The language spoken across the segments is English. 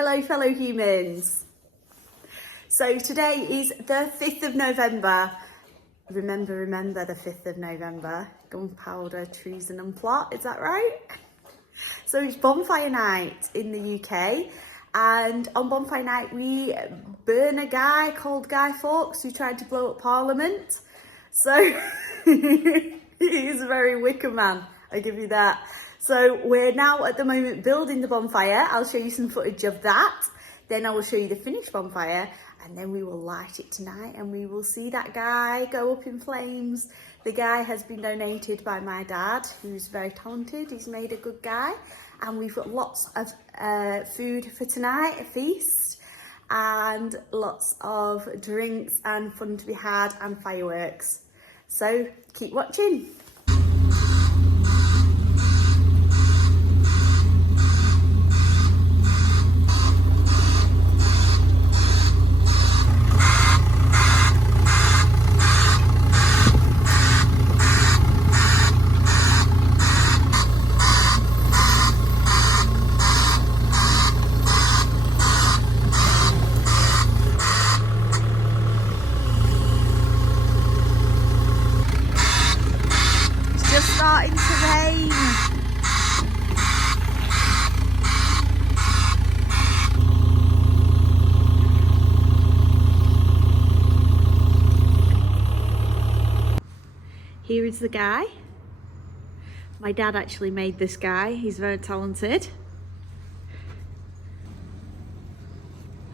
Hello fellow humans. So today is the 5th of November. Remember the 5th of November. Gunpowder, treason and plot, is that right? So it's bonfire night in the UK, and on bonfire night we burn a guy called Guy Fawkes who tried to blow up Parliament. So he is a very wicker man, I give you that. So we're now at the moment building the bonfire. I'll show you some footage of that. Then I will show you the finished bonfire, and then we will light it tonight and we will see that guy go up in flames. The guy has been donated by my dad, who's very talented. He's made a good guy. And we've got lots of food for tonight, a feast, and lots of drinks and fun to be had and fireworks. So keep watching. Starting to rain. Here is the guy. My dad actually made this guy. He's very talented.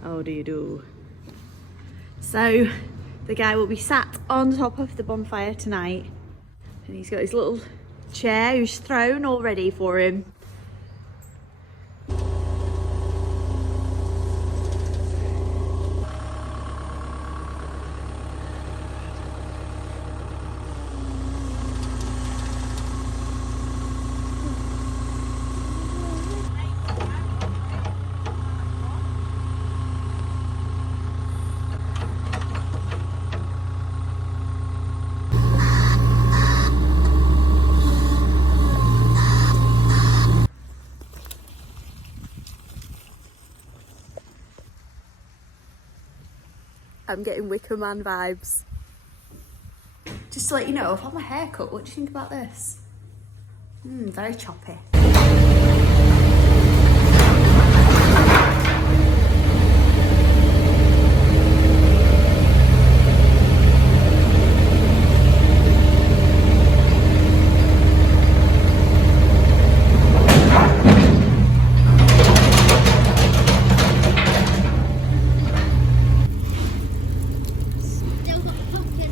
How do you do? So the guy will be sat on top of the bonfire tonight. And he's got his little chair who's thrown all ready for him. I'm getting Wicker Man vibes. Just to let you know, I've had my hair cut. What do you think about this? Very choppy.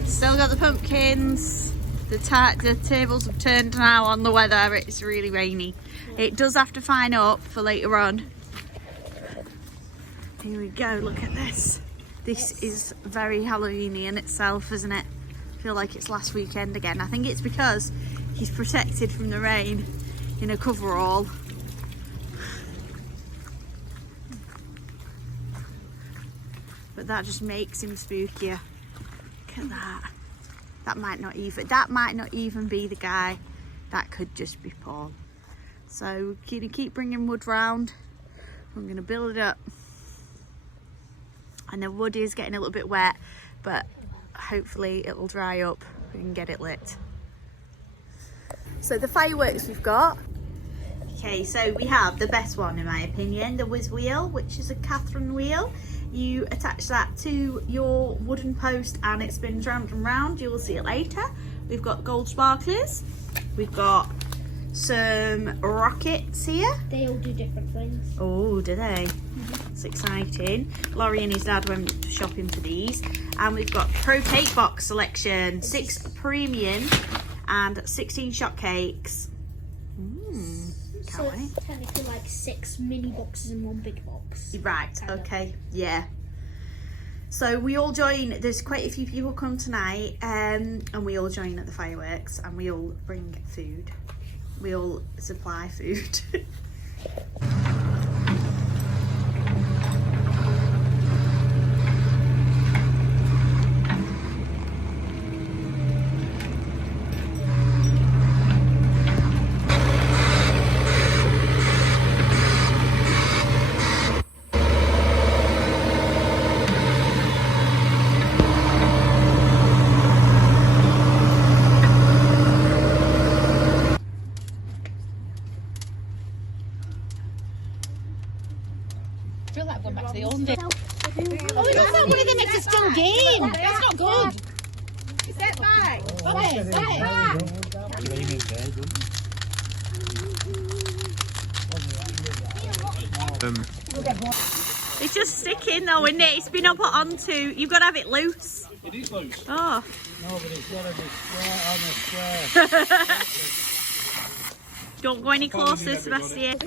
Still got the pumpkins. The tables have turned now on the weather. It's really rainy. It does have to fine up for later on. Here we go, look at this. This is very Halloweeny in itself, isn't it? I feel like it's last weekend again. I think it's because he's protected from the rain in a coverall. But that just makes him spookier. Look at that. That might not even be the guy. That could just be Paul. So we're gonna keep bringing wood round. I'm gonna build it up. And the wood is getting a little bit wet, but hopefully it'll dry up. We can get it lit. So the fireworks we've got. Okay, so we have the best one in my opinion, the whiz wheel, which is a Catherine wheel. You attach that to your wooden post and it spins round and round. You will see it later. We've got gold sparklers. We've got some rockets here. They all do different things. Oh, do they? It's exciting. Laurie and his dad went shopping for these. And we've got Pro Cake Box selection. 6 premium and 16 shot cakes. So it's technically like 6 mini boxes in one big box. Right, okay, yeah. So we all join, there's quite a few people come tonight, and we all join at the fireworks and we all bring food. We all supply food. going back to the olden days. Oh, we don't have one of them. It's a still game. That's not good. Step back. Okay, step back. It's just sticking though, isn't it? It's been up onto. You've got to have it loose. It is loose. Oh. No, but it's got to be square on the square. Don't go any closer, Sebastian.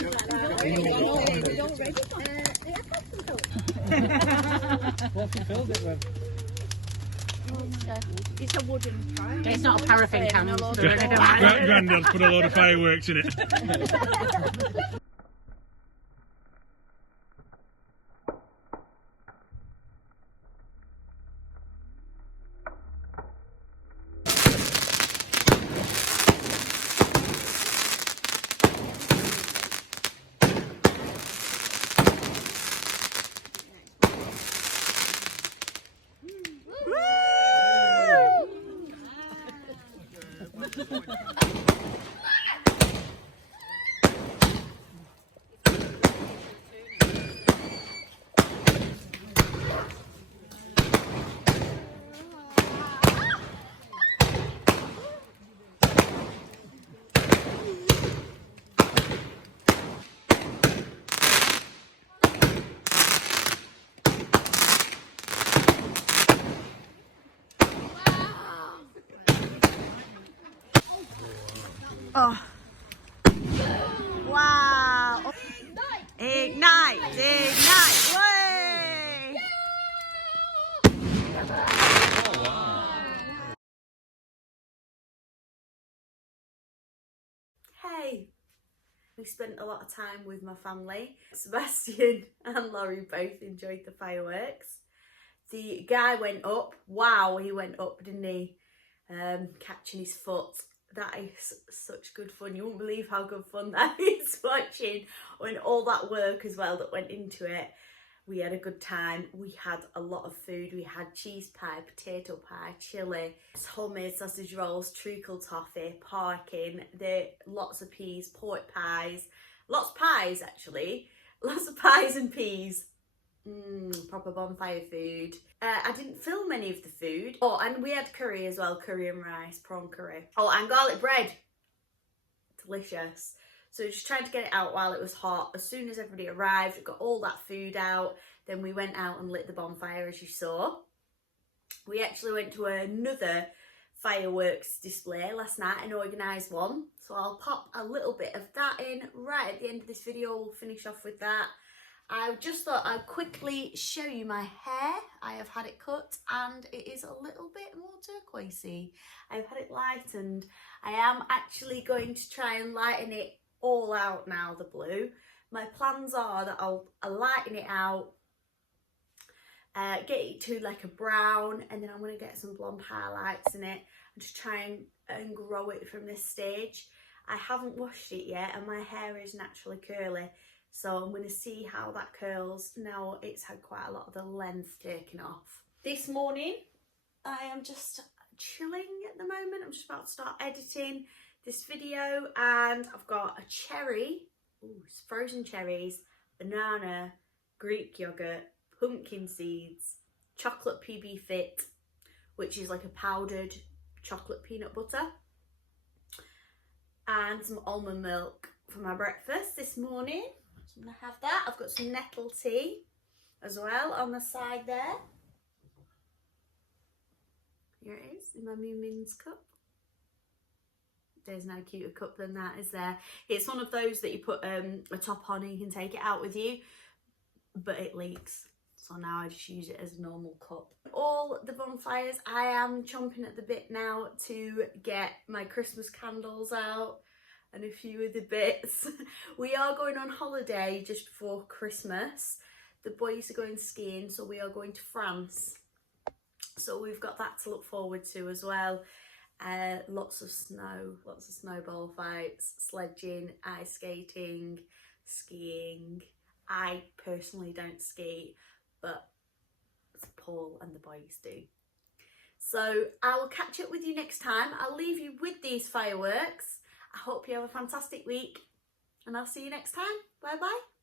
What's he filled it with? It's a wooden tray. It's not a paraffin can. Granddad's put a load of fireworks in it. Oh. Wow. Ignite, ignite, way! Hey, we spent a lot of time with my family. Sebastian and Laurie both enjoyed the fireworks. The guy went up. Wow, he went up, didn't he? Catching his foot. That is such good fun. You won't believe how good fun that is watching, and all that work as well that went into it. We had a good time. We had a lot of food. We had cheese pie, potato pie, chilli, homemade sausage rolls, treacle toffee, parking, lots of peas, pork pies, lots of pies actually, lots of pies and peas. Proper bonfire food. I didn't film any of the food. Oh, and we had curry as well, curry and rice, prawn curry. Oh, and garlic bread. Delicious. So just trying to get it out while it was hot. As soon as everybody arrived, we got all that food out. Then we went out and lit the bonfire, as you saw. We actually went to another fireworks display last night, an organised one. So I'll pop a little bit of that in right at the end of this video. We'll finish off with that. I just thought I'd quickly show you my hair. I have had it cut and it is a little bit more turquoisey. I've had it lightened. I am actually going to try and lighten it all out now, the blue. My plans are that I'll lighten it out, get it to like a brown, and then I'm going to get some blonde highlights in it and just try and grow it from this stage. I haven't washed it yet and my hair is naturally curly. So I'm going to see how that curls. Now it's had quite a lot of the length taken off. This morning, I am just chilling at the moment. I'm just about to start editing this video and I've got a cherry, frozen cherries, banana, Greek yogurt, pumpkin seeds, chocolate PB Fit, which is like a powdered chocolate peanut butter, and some almond milk for my breakfast this morning. I'm going to have that. I've got some nettle tea as well on the side there. Here it is in my Moomin's cup. There's no cuter cup than that, is there? It's one of those that you put a top on and you can take it out with you, but it leaks. So now I just use it as a normal cup. All the bonfires, I am chomping at the bit now to get my Christmas candles out and a few of the bits. We are going on holiday just before Christmas. The boys are going skiing, so we are going to France. So we've got that to look forward to as well. Lots of snow, lots of snowball fights, sledging, ice skating, skiing. I personally don't ski, but Paul and the boys do. So I will catch up with you next time. I'll leave you with these fireworks. I hope you have a fantastic week and I'll see you next time. Bye bye.